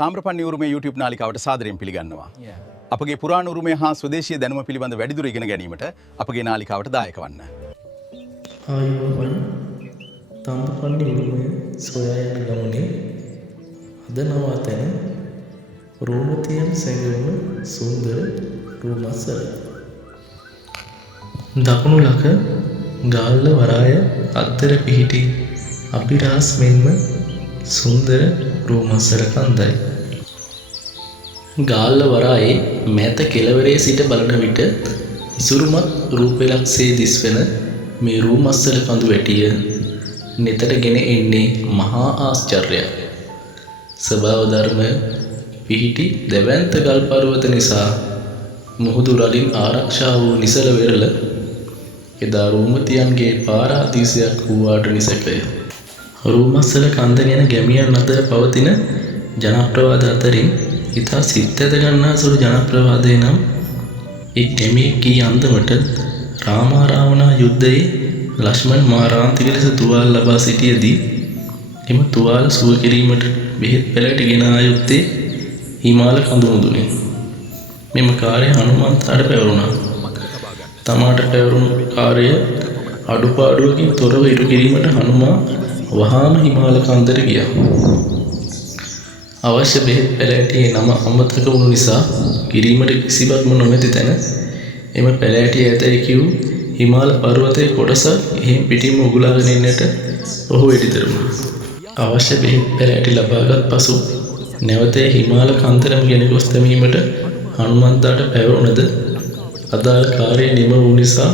තාම්‍රපන්නි උරුමයේ YouTube නාලිකාවට සාදරයෙන් පිළිගන්නවා. අපගේ පුරාණ උරුමය හා ස්වදේශීය දැනුම පිළිබඳ වැඩිදුර ඉගෙන ගැනීමට අපගේ නාලිකාවට දායක වන්න. ආයුබෝවන් තාම්‍රපන්නි උරුමය සොයා යන ගමනේ අද නවාතැන රෝමතියන් සැඟවුණු සුන්දර රූමස්සල. දකුණු ලක ගාල්ල වරාය අත්තර පිහිටි අභිරහස් මෙන්ම සුන්දර රූමස්සල කන්දයි. ගාල්ල වරායේ මෑත කෙළවරේ සිට බලන විට ඉසුරුමත් රූපෙලක්සේ දිස්වෙන මේ රූමස්සල කඳු වැටිය නෙතට ගෙන එන්නේ මහා ආශ්චර්යයක්. ස්වභාව ධර්ම පිහිටි දෙවැන්ත ගල් පර්වත නිසා මුහුදු රලින් ආරක්ෂා වූ නිසල වෙරළ එදා රෝමතියන්ගේ පාරාදීසයක් වූවාට නිසැකය. රූමස්සල කන්ද ගැන ගැමියන් අතර පවතින ජනප්‍රවාද අතරින් ඉතා සිත් ඇද ගන්නා සුළු ජනප්‍රවාදය නම් එක් ගැමියෙක් කී අන්දමට රාමා රාවණා යුද්ධයේ ලක්ෂ්මන් මාරාන්තික ලෙස තුවාල ලබා සිටියදී එම තුවාල සුව කිරීමට බෙහෙත් පෙළට ගෙන ආ යුත්තේ හිමාල කඳු මුදුනේ. මෙම කාර්යය හනුමන්තාට පැවරුණා. තමාට පැවරුණු කාර්යය අඩුපාඩුවකින් තොරව ඉටු කිරීමට හනුමා වහාම හිමාල කන්දට ගියා. අවශ්‍ය බෙහෙත් පැළෑටියේ නම අමතක වුණු නිසා කිරීමට කිසිවක්ම නොමැති තැන එම පැළෑටිය ඇතැයි කිව් හිමාල පර්වතයේ කොටසක් එහෙම් පිටින්ම උගුලාගෙන එන්නට ඔහු එඩිතරුණා. අවශ්‍ය බෙහෙත් පැළෑටි ලබාගත් පසු නැවත හිමාල කන්දරම ගෙන ගොස් දැමීමට හනුමන්තාට පැවරුණද අදාළ කාර්යය නිම වූ නිසා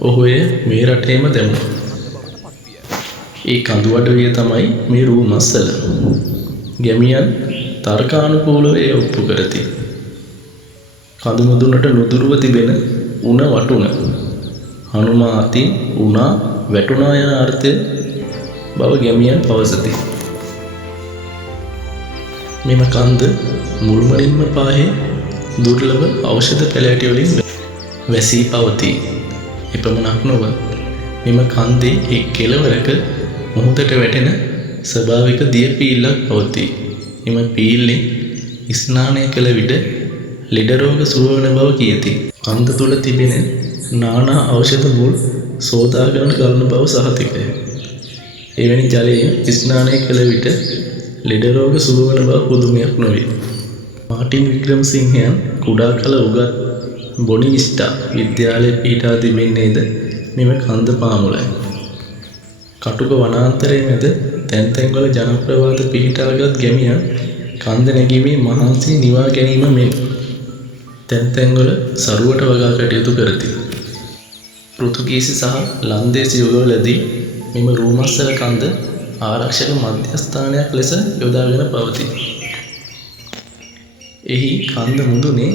ඔහු එය මේ රටේම දැමුණා. ඒ කඳු අඩවිය තමයි මේ රූමස්සල. ගැමියන් තර්කානුකූලව එය ඔප්පු කරති. කඳු මුදුනට නුදුරුව තිබෙන උණ වටුන හනුමා අතින් උණා වැටුණා යන අර්ථය බව ගැමියන් පවසති. මෙම කන්ද මුල්මනින්ම පාහේ දුර්ලභ ඖෂධ පැළෑටි වලින් වැසී පවතී. එපමණක් නොව මෙම කන්දේ එක් කෙළවරක මුහුදට වැටෙන ස්වභාවික දිය පීල්ලක් පවතී. එම පීල්ලෙන් ස්නානය කළ විට ලෙඩ රෝග සුව වන බව කියති. කන්ද තුළ තිබෙන නානා ඖෂධ මුල් සෝදාගෙන ගලන බව සහතිකය. එවැනි ජලයෙන් ස්නානය කළ විට ලෙඩ රෝග සුව වන බව පුදුමයක් නොවේ. මාටින් වික්‍රමසිංහයන් කුඩා කල උගත් බොනිවිස්ටා විද්‍යාලයේ පිහිටා තිබෙන්නේද මෙම කන්ද පාමුලයි. කටුක වනාන්තරයේ මැද තැන් තැන්වල ජනප්‍රවාද පිහිටාගත් ගැමියන් කන්ද නැගීමේ මහන්සි නිවා ගැනීම මෙන් තැන් තැන්වල සරුවට වගා කටයුතු කරති. පෘතුගීසි සහ ලන්දේසි යුගවලදී මෙම රූමස්සල කන්ද ආරක්ෂක මධ්‍යස්ථානයක් ලෙස යොදාගෙන පවතී. එහි කන්ද මුදුනේ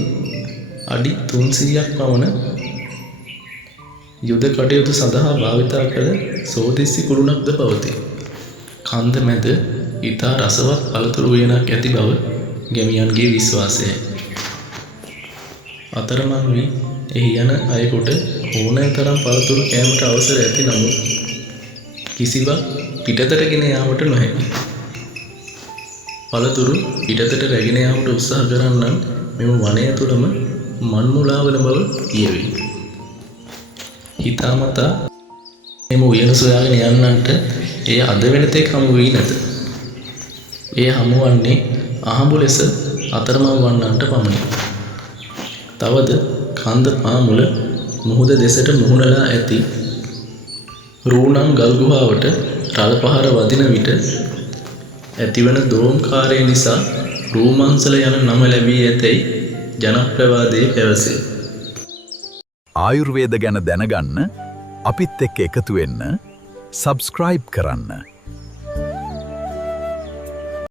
අඩි 300ක් පමණ යුද කටයුතු සඳහා භාවිතා කළ සෝදිසි කුළුණක්ද පවතී. කන්ද මැද ඉතා රසවත් පළතුරු උයනක් ඇති බව ගැමියන්ගේ විශ්වාසයයි. අතරමං වී එහි යන අයෙකුට ඕනෑ තරම් පළතුරු කෑමට අවසර ඇති නමුත් කිසිවක් පිටතට ගෙන යාමට නොහැකි. පළතුරු පිටතට රැගෙන යාමට උත්සාහ කරන්නන් මෙම වනය තුළම මන්මුලාවන බව කියවේ. හිතාමතා එම උයන සොයාගෙන යන්නන්ට එය අද වෙනතෙක් හමු වී නැත. එය හමුවන්නේ අහඹු ලෙස අතරමං වන්නන්ට පමණි. තවද කන්ද පාමුල මුහුද දෙසට මුහුණලා ඇති රූණම් ගල් ගුහාවට රළ පහර වදින විට ඇතිවන දෝම්කාරය නිසා රූමංසල යන නම ලැබී ඇතැයි ජනප්‍රවාදයේ පැවසේ. ආයුර්වේද ගැන දැනගන්න අපිත් එක්ක එකතු වෙන්න සබ්ස්ක්‍රයිබ් කරන්න.